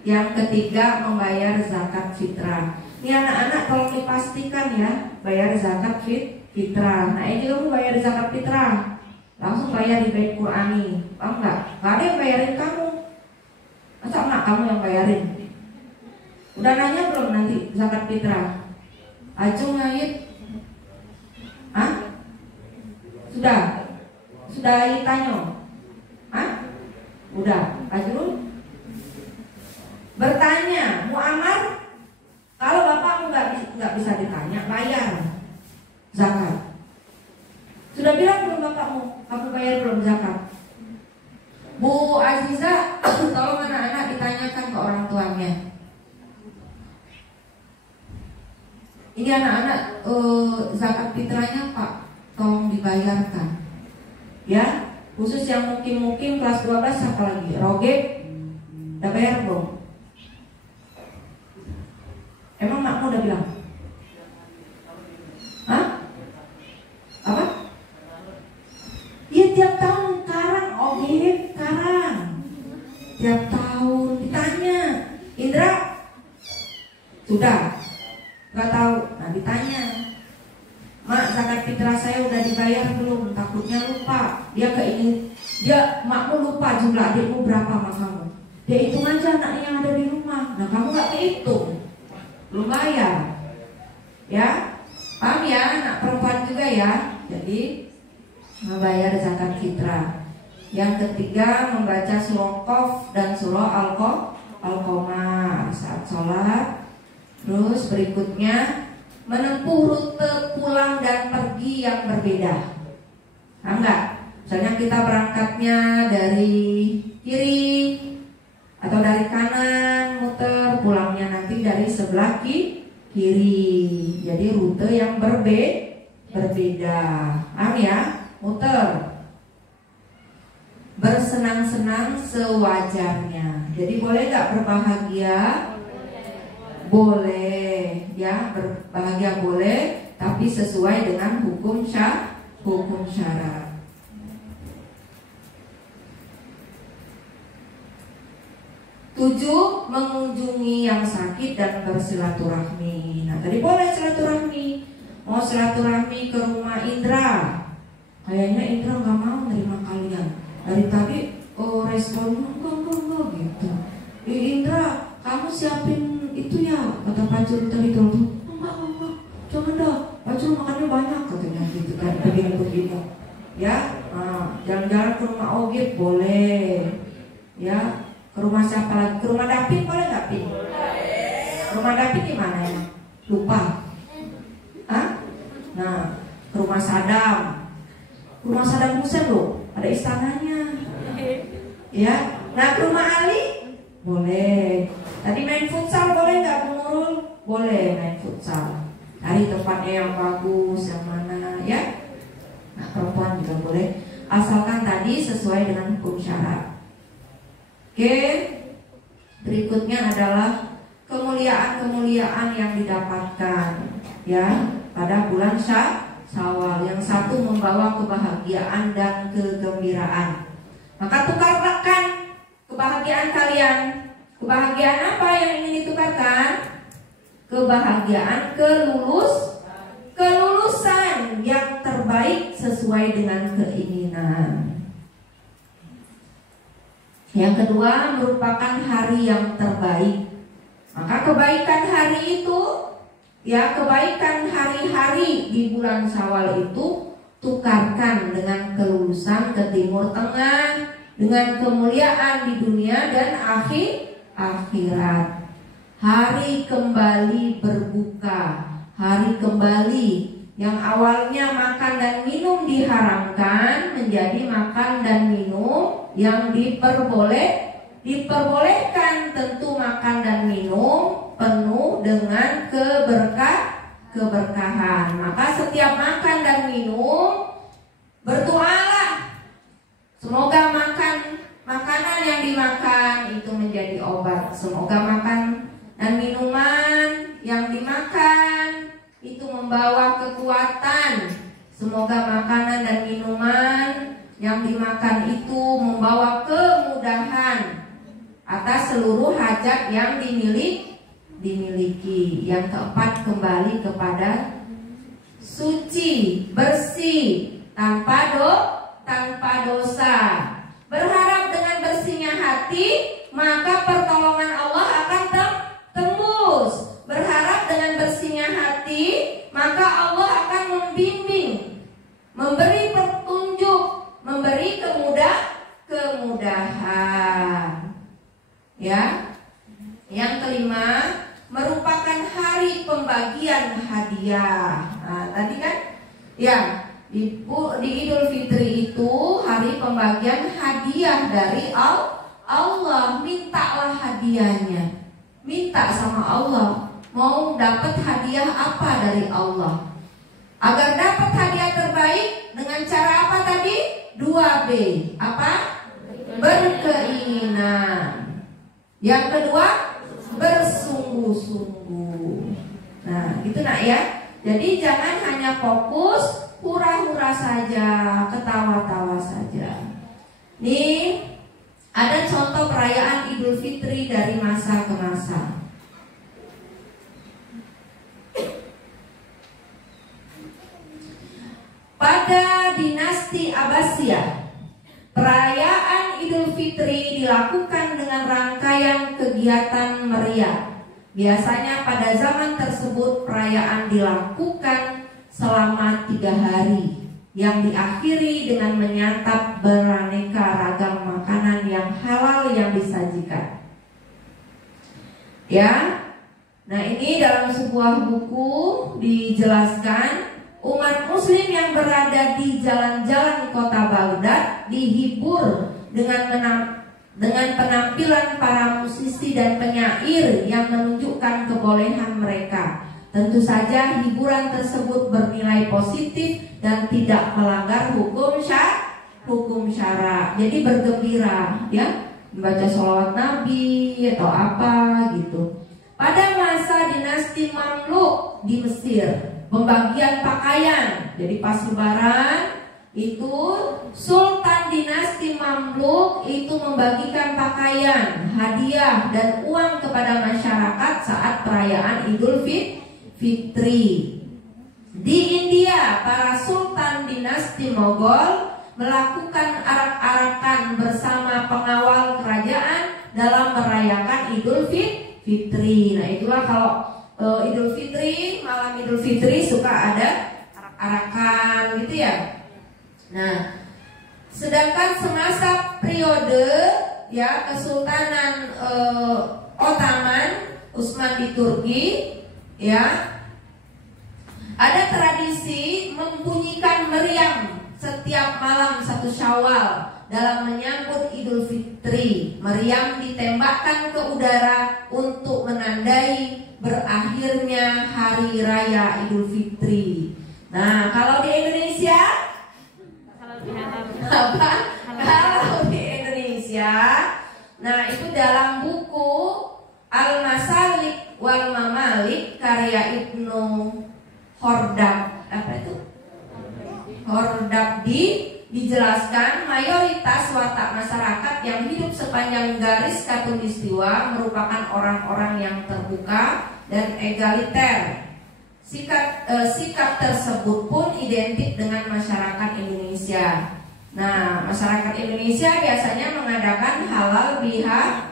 yang ketiga membayar zakat fitrah. Ini anak-anak tolong dipastikan ya, bayar zakat fitrah. Nah ini juga mau bayar zakat fitrah, langsung bayar di Bait Qur'ani. Paham nggak? Gak ada yang bayarin kamu. Masa emak kamu yang bayarin? Udah nanya belum nanti zakat fitrah? Acung ngait? Hah? Sudah ditanya? Hah? Udah. Fajrul? Bertanya, Muammar, kalau bapakmu nggak bisa ditanya, bayar zakat. Sudah bilang belum bapakmu, kamu bayar belum zakat? Bu Aziza, tolong anak-anak ditanyakan ke orang tuanya. Ini anak-anak zakat fitrahnya Pak, tolong dibayarkan. Ya, khusus yang mungkin kelas 12 apalagi, Roge, udah bayar belum? Emang makmu udah bilang? Hah? Apa? Iya tiap tahun karang, karang. Tiap tahun ditanya. Indra? Sudah? Gak tahu? Nah ditanya. Mak, zakat fitrah saya udah dibayar belum? Takutnya lupa. Makmu lupa jumlah adikmu berapa sama kamu. Dia hitung aja anaknya yang ada di rumah. Nah kamu gak kehitung, belum bayar. Ya, paham ya, anak perempuan juga ya. Jadi membayar zakat fitrah. Yang ketiga membaca surah Qaf dan surah Al-Qamar saat sholat. Terus berikutnya menempuh rute pulang dan pergi yang berbeda. Paham nggak? Misalnya kita berangkatnya dari kiri atau dari kanan, muter, pulangnya nanti dari sebelah kiri. Jadi rute yang berbeda. Paham ya? Muter. Bersenang-senang sewajarnya. Jadi boleh nggak berbahagia? Boleh, ya, berbahagia boleh, tapi sesuai dengan hukum syarat. Tujuh, mengunjungi yang sakit dan bersilaturahmi. Nah, tadi boleh silaturahmi. Mau silaturahmi ke rumah Indra, kayaknya Indra nggak mau nerima kalian. Dari tadi responnya enggak gitu. Indra, kamu siapin itu ya, kata Fajrul tadi tuh. Enggak, jangan dah, Fajrul makannya banyak katanya gitu kan, begini. Ya, jalan-jalan ke rumah Ogit boleh. Ya, ke rumah siapa lagi? Ke rumah David boleh nggak, Pin? Rumah David di mana ya? Lupa. Hah? Nah, ke rumah Saddam. Rumah Saddam Hussein loh, ada istananya. Ya, nah ke rumah Ali boleh. Tadi main futsal boleh nggak, Bu Nurul? Boleh main futsal. Cari tempatnya yang bagus, yang mana ya? Nah, perempuan juga boleh, asalkan tadi sesuai dengan hukum syarat. Oke, berikutnya adalah kemuliaan-kemuliaan yang didapatkan ya pada bulan Syawal. Yang satu membawa kebahagiaan dan kegembiraan. Maka tukarkan kebahagiaan kalian. Kebahagiaan apa yang ingin ditukarkan? Kebahagiaan kelulusan yang terbaik sesuai dengan keinginan. Yang kedua, merupakan hari yang terbaik. Maka kebaikan hari itu, ya kebaikan hari-hari di bulan Syawal itu tukarkan dengan kelulusan ke Timur Tengah, dengan kemuliaan di dunia dan akhirat. Hari kembali berbuka, hari kembali yang awalnya makan dan minum diharamkan menjadi makan dan minum yang diperbolehkan. Tentu makan dan minum penuh dengan keberkahan. Maka setiap makan dan minum berdoalah, semoga makanan yang dimakan itu menjadi obat. Semoga makan dan minuman yang dimakan itu membawa kekuatan. Semoga makanan dan minuman yang dimakan itu membawa kemudahan atas seluruh hajat yang dimiliki. Yang keempat, kembali kepada suci, bersih, tanpa dosa. Berharap dengan bersihnya hati, maka pertolongan Allah akan tembus. Berharap dengan bersihnya hati, maka Allah akan membimbing, memberi petunjuk, memberi kemudahan. Ya. Yang kelima, merupakan hari pembagian hadiah. Nah, tadi kan ya di Idul Fitri itu hari pembagian hadiah dari Allah. Mintalah hadiahnya, minta sama Allah. Mau dapat hadiah apa dari Allah? Agar dapat hadiah terbaik dengan cara apa tadi? 2B. Apa? Berkeinginan. Yang kedua, bersungguh-sungguh. Nah, itu nak ya. Jadi jangan hanya fokus hura-hura saja, ketawa-tawa saja. Nih, ada contoh perayaan Idul Fitri dari masa ke masa. Pada dinasti Abbasiyah, perayaan Idul Fitri dilakukan dengan rangkaian kegiatan meriah. Biasanya pada zaman tersebut perayaan dilakukan selama 3 hari, yang diakhiri dengan menyantap beraneka ragam makanan yang halal yang disajikan. Ya, nah ini dalam sebuah buku dijelaskan umat muslim yang berada di jalan-jalan kota Baghdad dihibur dengan penampilan para musisi dan penyair yang menunjukkan kebolehan mereka. Tentu saja hiburan tersebut bernilai positif dan tidak melanggar hukum syara. Jadi bergembira, ya, membaca sholawat Nabi atau apa gitu. Pada masa dinasti Mamluk di Mesir, pembagian pakaian. Jadi pas lebaran itu Sultan dinasti Mamluk itu membagikan pakaian, hadiah dan uang kepada masyarakat saat perayaan Idul Fitri. Di India, para sultan dinasti Mogol melakukan arak-arakan bersama pengawal kerajaan dalam merayakan Idul Fitri. Nah, itulah kalau Idul Fitri, malam Idul Fitri suka ada arak-arakan gitu ya. Nah, sedangkan semasa periode ya Kesultanan Ottoman Utsman di Turki, ya, ada tradisi membunyikan meriam setiap malam 1 Syawal dalam menyambut Idul Fitri. Meriam ditembakkan ke udara untuk menandai berakhirnya hari raya Idul Fitri. Nah, kalau di Indonesia apa? Kalau di Indonesia, nah itu dalam buku Al-Masalik wal Mamalik karya Ibnu Hordab, apa itu? Hordabdi, dijelaskan mayoritas watak masyarakat yang hidup sepanjang garis khatulistiwa merupakan orang-orang yang terbuka dan egaliter. Sikap tersebut pun identik dengan masyarakat Indonesia Nah, masyarakat Indonesia biasanya mengadakan halal bihalal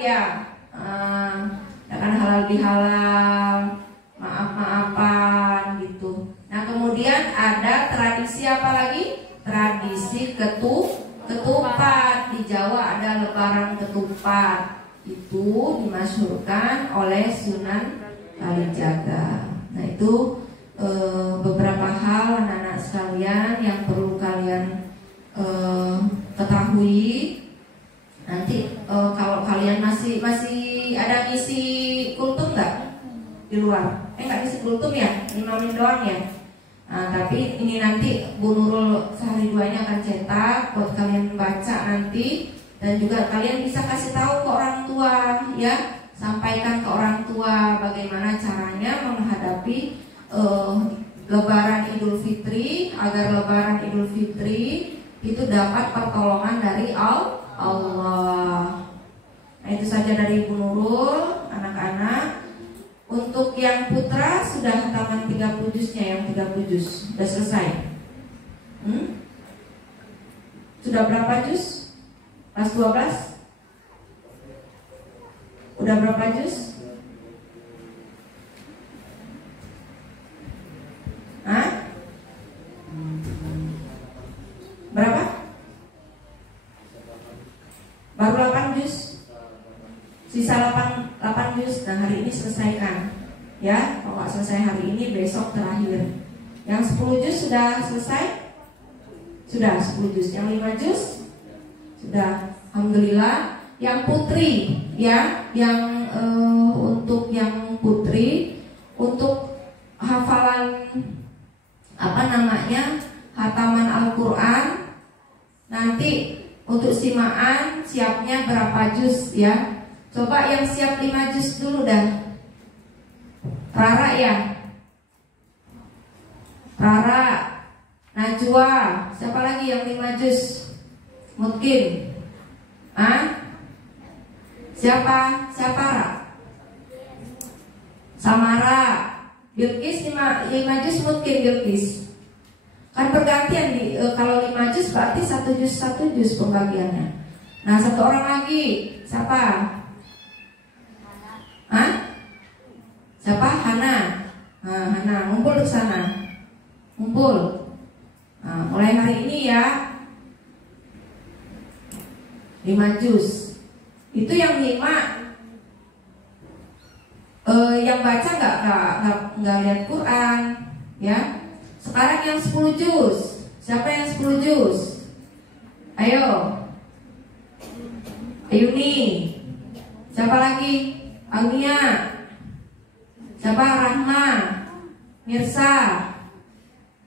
ya. Adakan halal bihalal, maaf-maafan gitu. Nah, kemudian ada tradisi apa lagi? Tradisi ketupat. Di Jawa ada lebaran ketupat. Itu dimasyhurkan oleh Sunan Kalijaga. Nah, itu beberapa hal anak-anak sekalian yang perlu kalian ketahui. Nanti kalau kalian masih ada ngisi kultum nggak di luar? Nggak ngisi kultum ya, imamin doang ya. Nah, tapi ini nanti Bu Nurul sehari dua ini akan cetak buat kalian baca nanti, dan juga kalian bisa kasih tahu ke orang tua ya, sampaikan ke orang tua bagaimana caranya menghadapi Lebaran Idul Fitri, agar Lebaran Idul Fitri itu dapat pertolongan dari Allah. Nah, itu saja dari Ibu Nurul, anak-anak. Untuk yang putra sudah hataman 30 juznya, yang 30 juz sudah selesai. Sudah berapa juz? Kelas 12? Udah berapa juz? Hah? Berapa? Baru 8 juz. Sisa 8 juz. Nah, hari ini selesaikan ya. Kalau selesai hari ini, besok terakhir. Yang 10 juz sudah selesai? Sudah 10 juz. Yang 5 juz? Sudah. Alhamdulillah. Yang putri ya, yang untuk yang putri, untuk hafalan hataman Al-Quran, nanti untuk simaan siapnya berapa juz ya. Coba yang siap 5 juz dulu dah. Rara ya, Rara, Najwa, siapa lagi yang 5 juz? Mungkin Siapa Ra? Samara, Bilqis 5 juz mungkin Bilqis. Kan bergantian kalau 5 juz berarti 1 juz pembagiannya. Nah, satu orang lagi siapa? Siapa? Hana. Nah, Hana, ngumpul di sana. Ngumpul. Nah, mulai hari ini ya 5 juz. Itu yang 5 yang baca nggak lihat Quran ya. Sekarang yang 10 juz. Siapa yang 10 juz? Ayo. Ayuni. Siapa lagi? Agnia. Siapa? Rahma. Mirsa.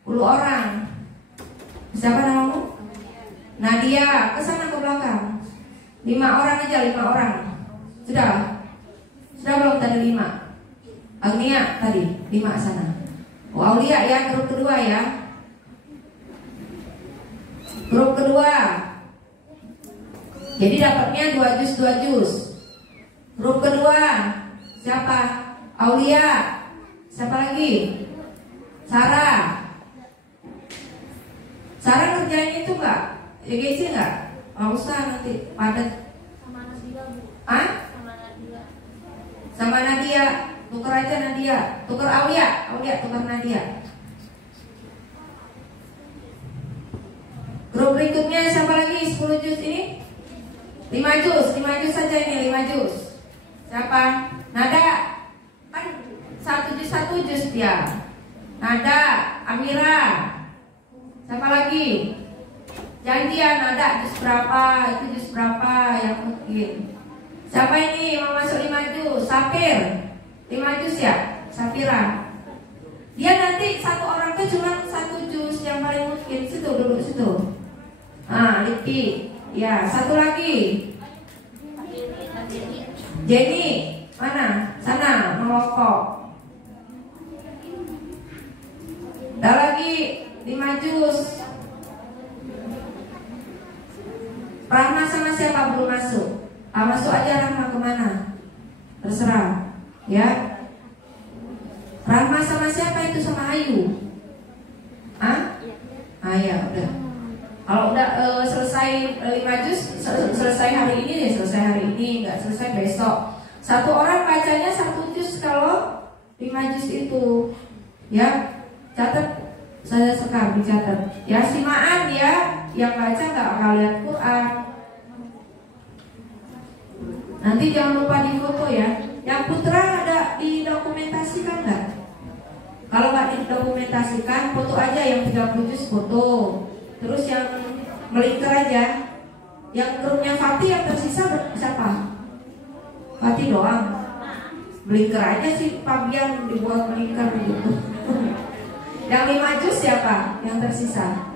10 orang. Siapa namamu? Nadia. Kesana ke belakang. 5 orang aja, 5 orang. Sudah belum tadi 5? Agnia tadi 5 sana. Aulia ya, grup kedua ya. Grup kedua. Jadi dapatnya 2 juz. Grup kedua siapa? Aulia. Siapa lagi? Sarah ngerjain itu enggak? EGC enggak? Nggak usah nanti padat. Sama Nadia, Bu. Sama Nadia. Tukar aja Nadia. Tukar Aulia tukar Nadia. Grup berikutnya siapa lagi? 10 juz ini? 5 juz saja ini, 5 juz. Siapa? Nada. Kan 1 juz dia. Nada, Amira. Siapa lagi? Janjian ada juz berapa, itu juz berapa yang mungkin. Siapa ini mau masuk 5 juz? Safir 5 juz ya? Safira. Dia nanti satu orang tuh cuma 1 juz yang paling mungkin. Situ duduk situ. Lipi. Ya, satu lagi. Jenny, mana? Sana, merokok. Ada lagi 5 juz. Rahma sama siapa belum masuk? Masuk aja Rahma kemana? Terserah ya. Rahma sama siapa itu? Sama Ayu? Ya udah selesai 5 juz, selesai hari ini ya selesai hari ini, nggak selesai besok. Satu orang bacanya 1 juz kalau 5 juz itu, ya catat, saya sekali catat. Ya simaan ya, yang baca nggak akan lihat Quran. Nanti jangan lupa difoto ya. Yang putra ada didokumentasikan nggak? Kalau nggak didokumentasikan, foto aja yang 30 juz foto. Terus yang melingkar aja. Yang grupnya Fatih yang tersisa siapa? Fatih doang. Melingkar aja sih, Fabian dibuat melingkar begitu. Yang 5 juz siapa? Yang tersisa?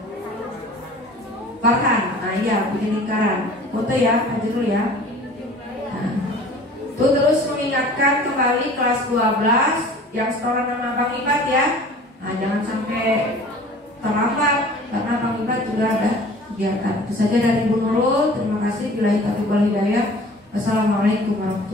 Farhan. Nah iya, bikin lingkaran. Foto ya, Fajrul ya. Nah. Tuh terus mengingatkan kembali kelas 12 yang setoran sama Bang Ibat ya. Nah jangan sampai terlambat karena Bang Ibat juga ada kegiatan. Itu saja dari Bu Nurul. Terima kasih. Billahi taufiq wal hidayah. Wassalamualaikum warahmatullahi wabarakatuh.